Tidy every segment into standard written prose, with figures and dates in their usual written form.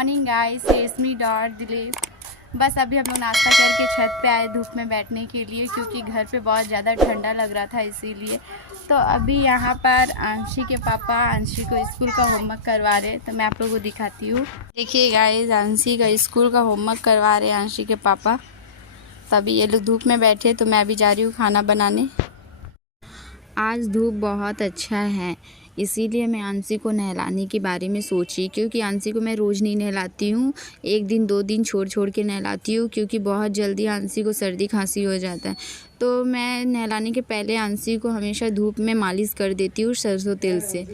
Morning guys, it's me dot Dilip. बस अभी हम लोग नाश्ता करके छत पे आए धूप में बैठने के लिए, क्योंकि घर पे बहुत ज़्यादा ठंडा लग रहा था इसीलिए। तो अभी यहाँ पर अंशी के पापा अंशी को स्कूल का होमवर्क करवा रहे, तो मैं आप लोगों को दिखाती हूँ। देखिए गाइस, अंशी का स्कूल का होमवर्क करवा रहे हैं अंशी के पापा। तभी ये लोग धूप में बैठे, तो मैं अभी जा रही हूँ खाना बनाने। आज धूप बहुत अच्छा है, इसीलिए मैं अंशी को नहलाने के बारे में सोची, क्योंकि अंशी को मैं रोज़ नहीं नहलाती हूँ, एक दिन 2 दिन छोड़ के नहलाती हूँ, क्योंकि बहुत जल्दी अंशी को सर्दी खांसी हो जाता है। तो मैं नहलाने के पहले अंशी को हमेशा धूप में मालिश कर देती हूँ सरसों तेल से।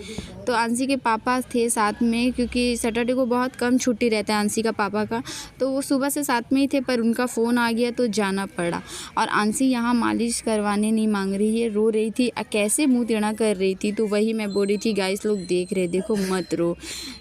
तो अंशी के पापा थे साथ में, क्योंकि सैटरडे को बहुत कम छुट्टी रहता है अंशी का पापा का, तो वो सुबह से साथ में ही थे, पर उनका फ़ोन आ गया तो जाना पड़ा। और अंशी यहाँ मालिश करवाने नहीं मांग रही है, रो रही थी, कैसे मुँह टेढ़ा कर रही थी। तो वही मैं बोल रही थी, गाइस लोग देख रहे, देखो मत रो।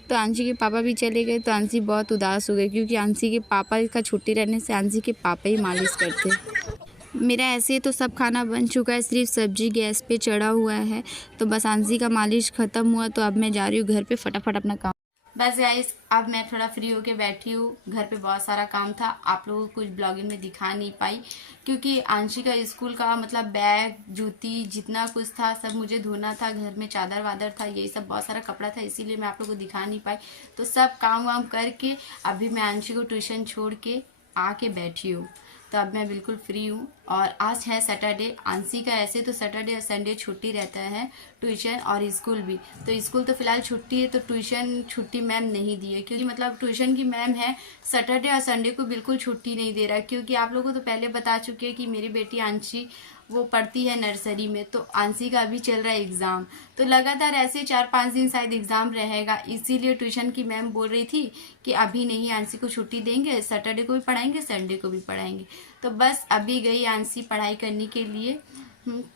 तो अंशी के पापा भी चले गए, तो अंशी बहुत उदास हो गई, क्योंकि अंशी के पापा का छुट्टी रहने से अंशी के पापा ही मालिश करते। मेरा ऐसे तो सब खाना बन चुका है, सिर्फ सब्जी गैस पे चढ़ा हुआ है। तो बस अंशी का मालिश ख़त्म हुआ, तो अब मैं जा रही हूँ घर पे फटाफट अपना काम। बस गाइस, अब मैं थोड़ा फ्री होके बैठी हूँ। घर पे बहुत सारा काम था, आप लोगों को कुछ ब्लॉगिंग में दिखा नहीं पाई, क्योंकि अंशी का स्कूल का मतलब बैग जूती जितना कुछ था सब मुझे धोना था। घर में चादर वादर था, यही सब बहुत सारा कपड़ा था, इसीलिए मैं आप लोगों को दिखा नहीं पाई। तो सब काम वाम करके अभी मैं अंशी को ट्यूशन छोड़ के आके बैठी हूँ। तो अब मैं बिल्कुल फ्री हूँ। और आज है सैटरडे, अंशी का ऐसे तो सैटरडे और संडे छुट्टी रहता है, ट्यूशन और स्कूल भी। तो स्कूल तो फिलहाल छुट्टी है, तो ट्यूशन छुट्टी मैम नहीं दी है, क्योंकि मतलब ट्यूशन की मैम है सैटरडे और संडे को बिल्कुल छुट्टी नहीं दे रहा, क्योंकि आप लोगों को तो पहले बता चुके हैं कि मेरी बेटी अंशी वो पढ़ती है नर्सरी में, तो अंशी का अभी चल रहा है एग्ज़ाम। तो लगातार ऐसे 4-5 दिन शायद एग्ज़ाम रहेगा, इसीलिए ट्यूशन की मैम बोल रही थी कि अभी नहीं, अंशी को छुट्टी देंगे, सैटरडे को भी पढ़ाएंगे, संडे को भी पढ़ाएंगे। तो बस अभी गई अंशी पढ़ाई करने के लिए।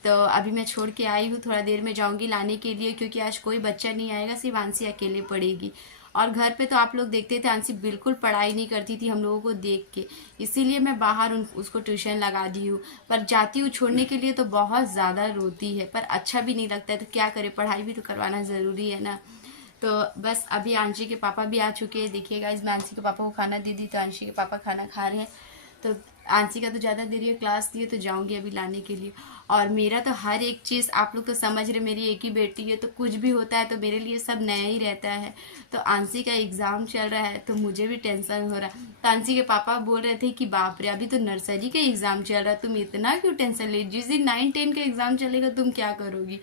तो अभी मैं छोड़ के आई हूँ, थोड़ा देर में जाऊँगी लाने के लिए, क्योंकि आज कोई बच्चा नहीं आएगा, सिर्फ अंशी अकेले पढ़ेगी। और घर पे तो आप लोग देखते थे अंशी बिल्कुल पढ़ाई नहीं करती थी हम लोगों को देख के, इसीलिए मैं बाहर उसको ट्यूशन लगा दी हूँ। पर जाती हूँ छोड़ने के लिए तो बहुत ज़्यादा रोती है, पर अच्छा भी नहीं लगता है, तो क्या करे, पढ़ाई भी तो करवाना ज़रूरी है ना। तो बस अभी अंशी के पापा भी आ चुके हैं। देखिएगा, इसमें अंशी के पापा को खाना दे दी, तो अंशी के पापा खाना खा रहे हैं। तो अंशी का तो ज़्यादा देरी है क्लास दी है, तो जाऊँगी अभी लाने के लिए। और मेरा तो हर एक चीज़, आप लोग तो समझ रहे, मेरी एक ही बेटी है, तो कुछ भी होता है तो मेरे लिए सब नया ही रहता है। तो अंशी का एग्ज़ाम चल रहा है, तो मुझे भी टेंशन हो रहा है। तो अंशी के पापा बोल रहे थे कि बाप रे, अभी तो नर्सरी का एग्ज़ाम चल रहा है, तुम इतना क्यों टेंशन ले, जिस दिन 9-10 का एग्ज़ाम चलेगा तुम क्या करोगी।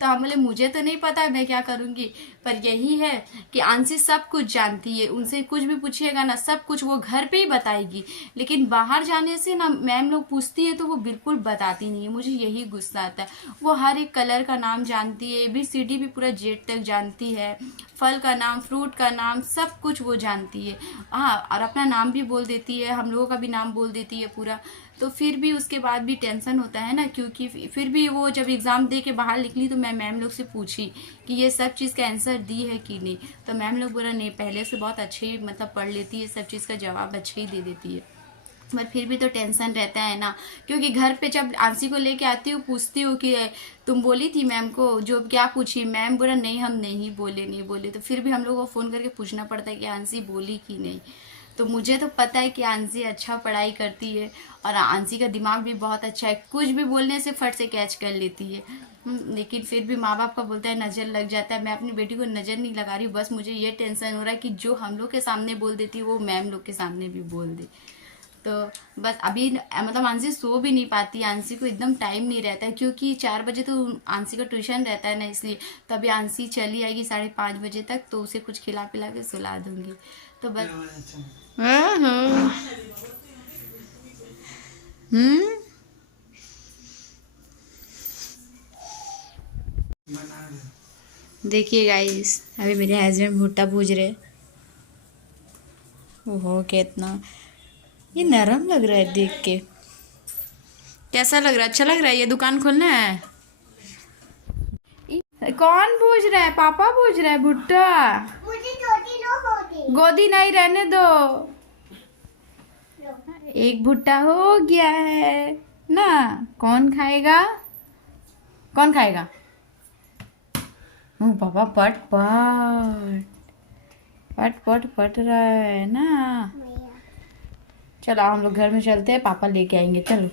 तो हम बोले मुझे तो नहीं पता मैं क्या करूँगी, पर यही है कि अंशी सब कुछ जानती है, उनसे कुछ भी पूछिएगा ना, सब कुछ वो घर पे ही बताएगी। लेकिन बाहर जाने से ना मैम लोग पूछती है तो वो बिल्कुल बताती नहीं है, मुझे यही गुस्सा आता है। वो हर एक कलर का नाम जानती है, ABCD भी पूरा जेड तक जानती है, फल का नाम, फ्रूट का नाम, सब कुछ वो जानती है। हाँ, और अपना नाम भी बोल देती है, हम लोगों का भी नाम बोल देती है पूरा। तो फिर भी उसके बाद भी टेंशन होता है ना, क्योंकि फिर भी वो जब एग्ज़ाम दे के बाहर निकली तो मैं मैम लोग से पूछी कि ये सब चीज़ का आंसर दी है कि नहीं। तो मैम लोग बोला नहीं, पहले से बहुत अच्छे ही मतलब पढ़ लेती है, सब चीज़ का जवाब अच्छे ही दे देती है। पर फिर भी तो टेंशन रहता है ना, क्योंकि घर पे जब अंशी को लेके आती हूँ पूछती हूँ कि तुम बोली थी मैम को, जो क्या पूछी, मैम बोला नहीं हम नहीं बोले। तो फिर भी हम लोग को फ़ोन करके पूछना पड़ता है कि अंशी बोली कि नहीं। तो मुझे तो पता है कि अंशी अच्छा पढ़ाई करती है, और अंशी का दिमाग भी बहुत अच्छा है, कुछ भी बोलने से फट से कैच कर लेती है। लेकिन फिर भी माँ बाप का बोलता है नज़र लग जाता है। मैं अपनी बेटी को नज़र नहीं लगा रही, बस मुझे ये टेंशन हो रहा है कि जो हम लोग के सामने बोल देती है वो मैम लोग के सामने भी बोल दे। तो बस अभी मतलब अंशी सो भी नहीं पाती, अंशी को एकदम टाइम नहीं रहता है, क्योंकि 4 बजे तो अंशी का ट्यूशन रहता है ना, इसलिए। तो अभी अंशी चली आएगी 5:30 बजे तक, तो उसे कुछ खिला पिला के सुला दूंगी। तो बस देखिए गाइस, अभी मेरे हस्बैंड भुट्टा भूज रहे। ओहो, कितना ये नरम लग रहा है देख के। कैसा लग रहा है, अच्छा लग रहा है। ये दुकान खोलना है। कौन पूछ रहा है, पापा पूछ रहा है भुट्टा। मुझे गोदी नहीं, रहने दो। एक भुट्टा हो गया है ना, कौन खाएगा, कौन खाएगा। पापा पट पट। पट पट पट रहा है ना। चलो हम लोग घर में चलते हैं, पापा लेके आएंगे, चलो।